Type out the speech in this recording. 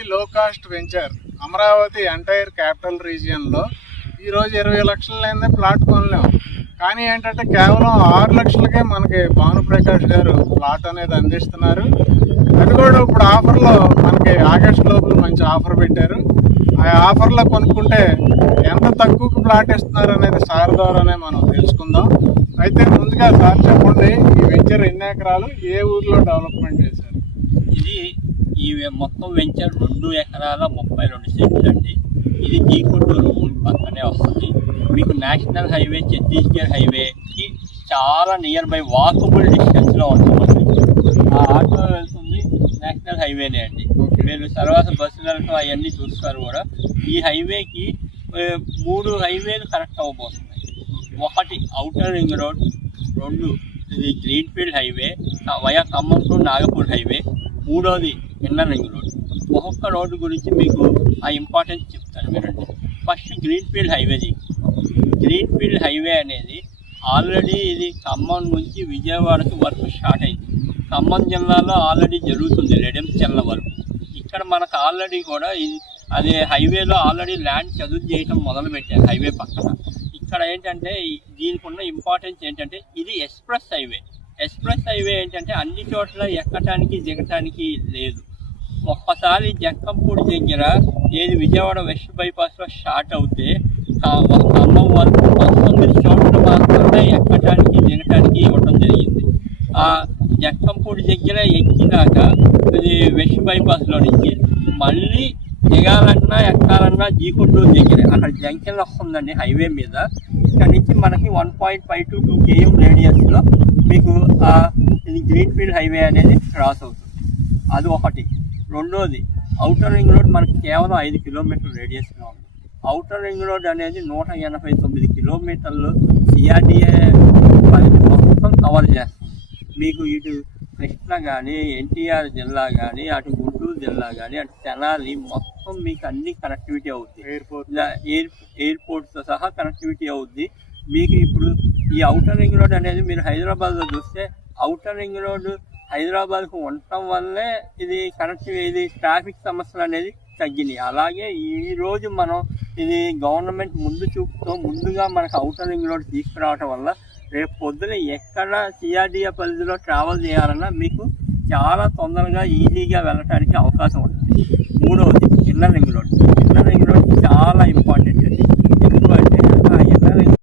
లో cost venture Amaravati entire capital రీజియన్లో ఈరోజు 20 లక్షలైందే ప్లాట్ కొనలేం. కానీ ఏంటంటే కేవలం 6 లక్షలకే మనకి భానుప్రకాష్ గారు ప్లాట్ అనేది అందిస్తున్నారు. అది కూడా ఇప్పుడు ఆఫర్లో మనకి ఆగస్ట్ లోపల మంచి ఆఫర్ పెట్టారు. ఆ ఆఫర్లో కొనుక్కుంటే ఎంత తక్కువకు ప్లాట్ ఇస్తున్నారు అనేది సార్ ద్వారానే మనం తెలుసుకుందాం. అయితే ముందుగా సార్ చెప్పండి, ఈ వెంచర్ ఎన్ని ఎకరాలు, ఏ ఊర్లో డెవలప్మెంట్ చేశారు? ఈ మొత్తం వెంచర్ 2 ఎకరాల 32 సెంట్లు అండి. ఇది జీకొండూరు ఊరి పక్కనే వస్తుంది. మీకు నేషనల్ హైవే, ఛత్తీస్గఢ్ హైవేకి చాలా నియర్ బై వాకబుల్ డిస్టెన్స్లో ఉంటుంది. ఆ ఆటో వెళ్తుంది నేషనల్ హైవేనే అండి. మీరు తర్వాత బస్సులు వెళ్ళటం అవన్నీ చూస్తారు కూడా. ఈ హైవేకి 3 హైవేలు కనెక్ట్ అవ్వబోతున్నాయి. ఒకటి ఔటర్ రింగ్ రోడ్, 2 ఇది greenfield highway via Khammam to Nagpur highway, 3వది ఇన్నర్ రింగ్ రోడ్. ఒక్కొక్క రోడ్డు గురించి మీకు ఆ ఇంపార్టెన్స్ చెప్తాను వినండి. First greenfield highway. Greenfield highway అనేది ఆల్రెడీ ఇది ఖమ్మం నుంచి విజయవాడకి వర్క్ స్టార్ట్ అయింది. ఖమ్మం జిల్లాలో ఆల్రెడీ జరుగుతుంది రెడెంచెర్ల వరకు. ఇక్కడ మనకు ఆల్రెడీ కూడా అదే హైవేలో ఆల్రెడీ ల్యాండ్ చదువు చేయడం మొదలుపెట్టారు హైవే పక్కన. ఇక్కడ ఏంటంటే దీనికి ఉన్న ఇంపార్టెన్స్ ఏంటంటే ఇది ఎక్స్ప్రెస్ హైవే. ఎక్స్ప్రెస్ హైవే ఏంటంటే అన్ని చోట్ల ఎక్కటానికి దిగటానికి లేదు. ఒక్కసారి జక్కంపూడి దగ్గర ఏది విజయవాడ వెస్ట్ బైపాస్లో స్టార్ట్ అవుతే ఖమ్మం వరకు 19 చోట్ల మాత్రమే ఎక్కటానికి దిగటానికి ఇవ్వడం జరిగింది. ఆ జక్కంపూడి దగ్గర ఎక్కినాక ఇది వెస్ట్ బైపాస్లో నుంచి మళ్ళీ దిగాలన్నా ఎక్కాలన్నా జీకొండూరు దగ్గర అక్కడ జంక్షన్ వస్తుందండి హైవే మీద. ఇక్కడ నుంచి మనకి 1.5 to 2 km రేడియస్లో మీకు ఇది గ్రీన్ఫీల్డ్ హైవే అనేది క్రాస్ అవుతుంది. అది ఒకటి. రెండోది ఔటర్ రింగ్ రోడ్ మనకి కేవలం 5 కిలోమీటర్ల రేడియస్లో ఉంది. ఔటర్ రింగ్ రోడ్ అనేది 189 కిలోమీటర్లు సిఆర్డిఏ పరిధి మొత్తం కవర్ చేస్తుంది. మీకు ఇటు కృష్ణ కానీ, ఎన్టీఆర్ జిల్లా కానీ, అటు గుంటూరు జిల్లా కానీ, అటు తెనాలి మొత్తం మీకు అన్ని కనెక్టివిటీ అవుద్ది. ఎయిర్పోర్ట్తో సహా కనెక్టివిటీ అవుద్ది. మీకు ఇప్పుడు ఈ ఔటర్ రింగ్ రోడ్ అనేది మీరు హైదరాబాద్లో చూస్తే ఔటర్ రింగ్ రోడ్డు హైదరాబాద్కు ఉండటం వల్లే ఇది ట్రాఫిక్ సమస్యలు అనేది తగ్గినాయి. అలాగే ఈరోజు మనం ఇది గవర్నమెంట్ ముందుగా మనకు ఔటర్ రింగ్ రోడ్ తీసుకురావటం వల్ల రేపు పొద్దున ఎక్కడ సిఆర్డిఏ పరిధిలో ట్రావెల్ చేయాలన్నా మీకు చాలా తొందరగా ఈజీగా వెళ్ళటానికి అవకాశం ఉంటుంది. 3వది inner ring road. Inner ring road చాలా ఇంపార్టెంట్.